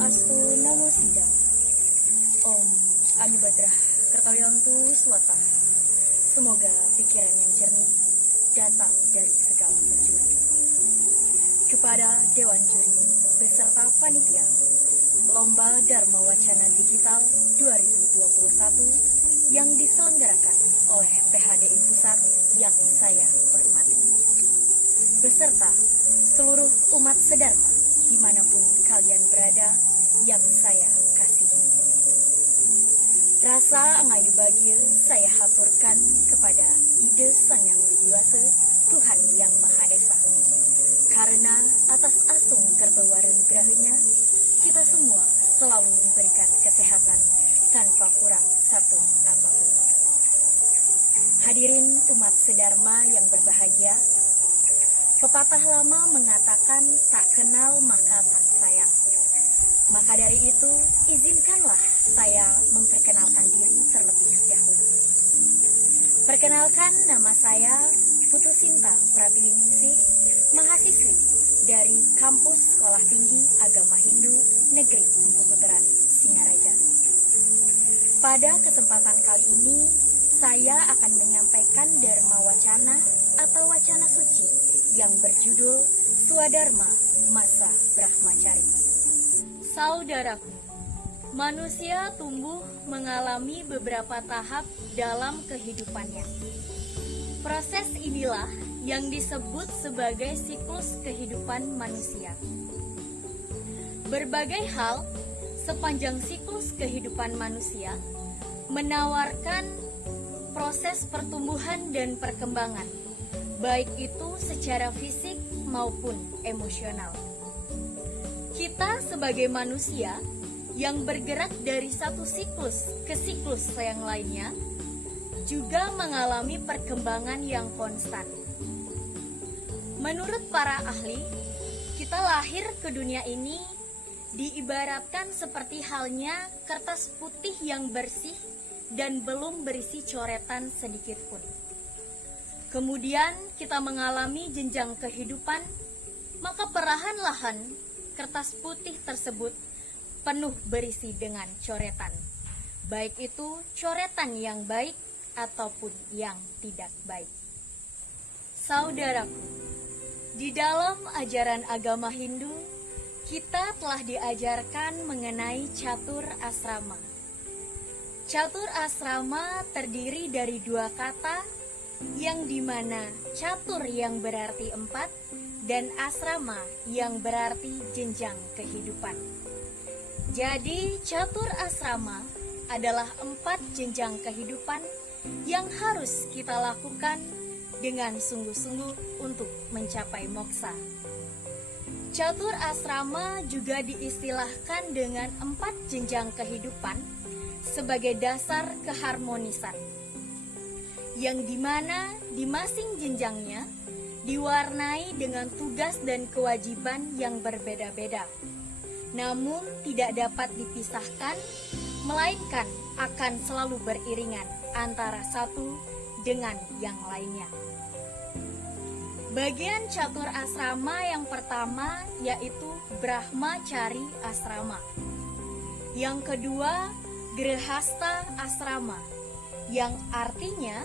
Astu Namo Sidang. Om Anibadrah Kertawiyantu Swata. Semoga pikiran yang jernih datang dari segala penjuru. Kepada Dewan Juri beserta panitia Lomba Dharma Wacana Digital 2021 yang diselenggarakan oleh PHDI Pusat yang saya hormati, beserta seluruh umat sedharma dimanapun kalian berada yang saya kasihi. Rasa angayu bagil saya haturkan kepada Ide Sang Yang Widiwasa Tuhan Yang Maha Esa. Karena atas asung terbawa nugrahnya, kita semua selalu diberikan kesehatan tanpa kurang satu apapun. Hadirin umat sedharma yang berbahagia, pepatah lama mengatakan tak kenal maka tak sayang. Maka dari itu, izinkanlah saya memperkenalkan diri terlebih dahulu. Perkenalkan, nama saya Putu Sinta Pratiwiningsih, mahasiswi dari Kampus Sekolah Tinggi Agama Hindu Negeri Empu Puteran, Singaraja. Pada kesempatan kali ini, saya akan menyampaikan Dharma Wacana atau Wacana Suci yang berjudul Swadharma Masa Brahmacari. Saudaraku, manusia tumbuh mengalami beberapa tahap dalam kehidupannya. Proses inilah yang disebut sebagai siklus kehidupan manusia. Berbagai hal sepanjang siklus kehidupan manusia menawarkan proses pertumbuhan dan perkembangan, baik itu secara fisik maupun emosional. Kita sebagai manusia yang bergerak dari satu siklus ke siklus yang lainnya juga mengalami perkembangan yang konstan. Menurut para ahli, kita lahir ke dunia ini diibaratkan seperti halnya kertas putih yang bersih dan belum berisi coretan sedikit pun. Kemudian kita mengalami jenjang kehidupan, maka perlahan-lahan kertas putih tersebut penuh berisi dengan coretan, baik itu coretan yang baik ataupun yang tidak baik. Saudaraku, di dalam ajaran agama Hindu, kita telah diajarkan mengenai catur asrama. Catur asrama terdiri dari dua kata, yang dimana catur yang berarti 4 dan asrama yang berarti jenjang kehidupan. Jadi catur asrama adalah 4 jenjang kehidupan yang harus kita lakukan dengan sungguh-sungguh untuk mencapai moksa. Catur asrama juga diistilahkan dengan 4 jenjang kehidupan sebagai dasar keharmonisan, yang dimana di masing jenjangnya diwarnai dengan tugas dan kewajiban yang berbeda-beda, namun tidak dapat dipisahkan, melainkan akan selalu beriringan antara satu dengan yang lainnya. Bagian catur asrama yang pertama yaitu Brahmacari asrama. Yang kedua, Grihasta asrama, yang artinya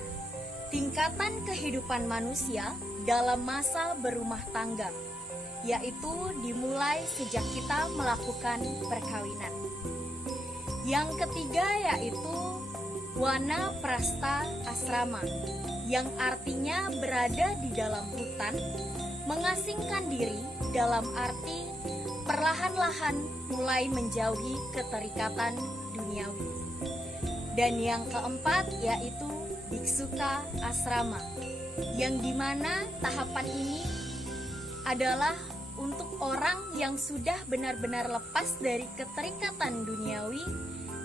tingkatan kehidupan manusia dalam masa berumah tangga, yaitu dimulai sejak kita melakukan perkawinan. Yang ketiga yaitu Wanaprastha asrama, yang artinya berada di dalam hutan, mengasingkan diri dalam arti perlahan-lahan mulai menjauhi keterikatan duniawi. Dan yang keempat yaitu Biksuka asrama, yang dimana tahapan ini adalah untuk orang yang sudah benar-benar lepas dari keterikatan duniawi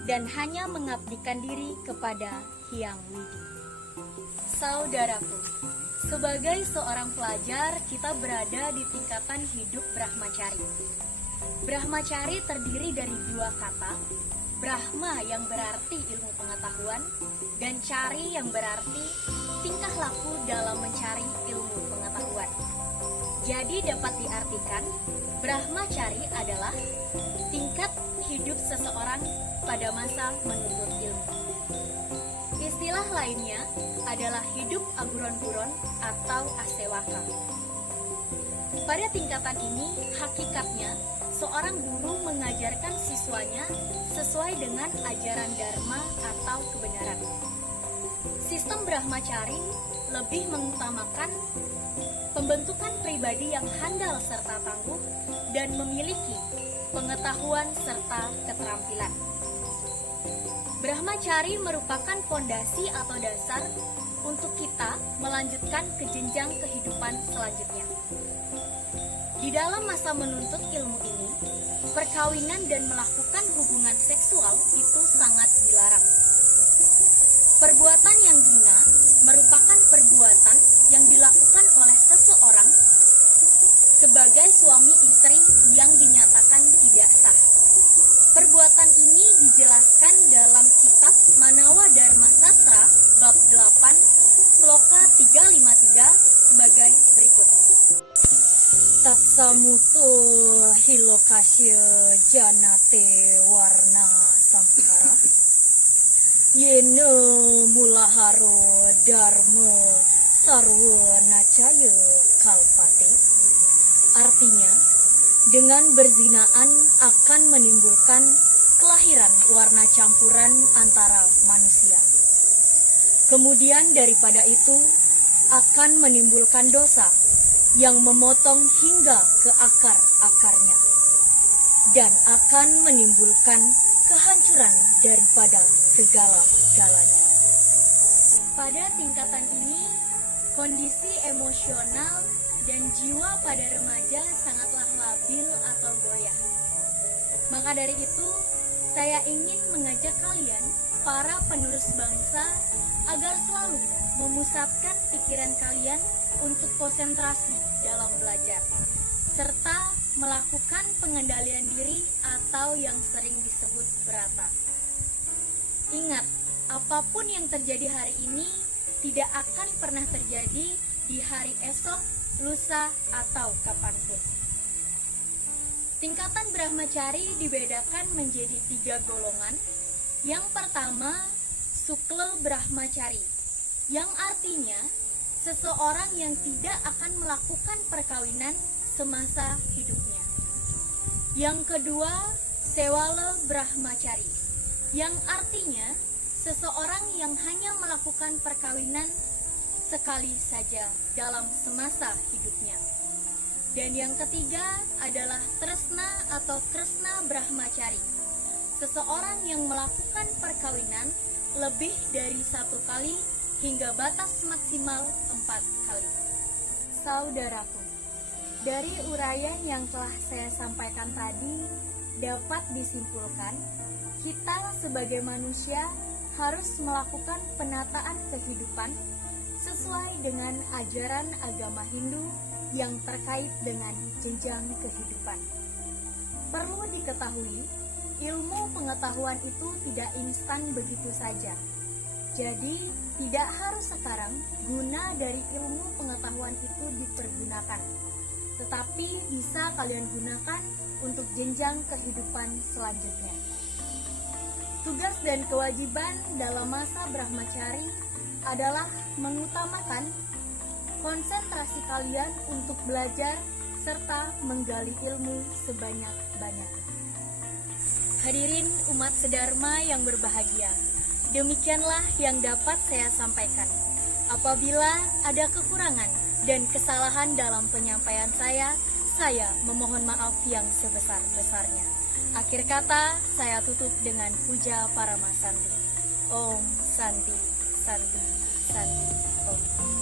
dan hanya mengabdikan diri kepada Hyang Widi. Saudaraku, sebagai seorang pelajar kita berada di tingkatan hidup Brahmacari. Brahmacari terdiri dari dua kata, Brahma yang berarti ilmu pengetahuan, dan cari yang berarti tingkah laku dalam mencari ilmu pengetahuan. Jadi dapat diartikan, Brahmacari adalah tingkat hidup seseorang pada masa menuntut ilmu. Istilah lainnya adalah hidup aguron-guron atau asewaka. Pada tingkatan ini, hakikatnya seorang guru mengajarkan siswanya sesuai dengan ajaran dharma atau kebenaran. Sistem Brahmacari lebih mengutamakan pembentukan pribadi yang handal serta tangguh dan memiliki pengetahuan serta keterampilan. Brahmacari merupakan fondasi atau dasar untuk kita melanjutkan ke jenjang kehidupan selanjutnya. Di dalam masa menuntut ilmu ini, perkawinan dan melakukan hubungan seksual itu sangat dilarang. Perbuatan yang zina merupakan perbuatan yang dilakukan oleh seseorang sebagai suami istri yang dinyatakan tidak sah. Perbuatan ini dijelaskan dalam kitab Manawa Dharma Sastra bab 8 sloka 353 sebagai berikut. Tatsamutu hilokasya janate warna samkara yena mulaharo dharma sarwa nacaya kalpate. Artinya, dengan berzinaan akan menimbulkan kelahiran warna campuran antara manusia. Kemudian daripada itu akan menimbulkan dosa yang memotong hingga ke akar-akarnya dan akan menimbulkan kehancuran daripada segala-galanya. Pada tingkatan ini, kondisi emosional dan jiwa pada remaja sangatlah labil atau goyah. Maka dari itu, saya ingin mengajak kalian, para penerus bangsa, agar selalu memusatkan pikiran kalian untuk konsentrasi dalam belajar, serta melakukan pengendalian diri atau yang sering disebut berata. Ingat, apapun yang terjadi hari ini tidak akan pernah terjadi di hari esok, lusa, atau kapanpun. Tingkatan Brahmacari dibedakan menjadi 3 golongan. Yang pertama, Sukla Brahmacari, yang artinya seseorang yang tidak akan melakukan perkawinan semasa hidupnya. Yang kedua, Sewala Brahmacari, yang artinya seseorang yang hanya melakukan perkawinan sekali saja dalam semasa hidupnya. Dan yang ketiga adalah Tresna atau Tresna Brahmacari, seseorang yang melakukan perkawinan lebih dari 1 kali hingga batas maksimal 4 kali. Saudaraku, dari uraian yang telah saya sampaikan tadi dapat disimpulkan, kita sebagai manusia harus melakukan penataan kehidupan sesuai dengan ajaran agama Hindu yang terkait dengan jenjang kehidupan. Perlu diketahui, ilmu pengetahuan itu tidak instan begitu saja. Jadi, tidak harus sekarang guna dari ilmu pengetahuan itu dipergunakan, tetapi bisa kalian gunakan untuk jenjang kehidupan selanjutnya. Tugas dan kewajiban dalam masa Brahmacari adalah mengutamakan konsentrasi kalian untuk belajar serta menggali ilmu sebanyak-banyaknya. Hadirin umat sedharma yang berbahagia, demikianlah yang dapat saya sampaikan. Apabila ada kekurangan dan kesalahan dalam penyampaian saya memohon maaf yang sebesar-besarnya. Akhir kata, saya tutup dengan puja Paramasanti. Om Santi, Santi, Santi, Om.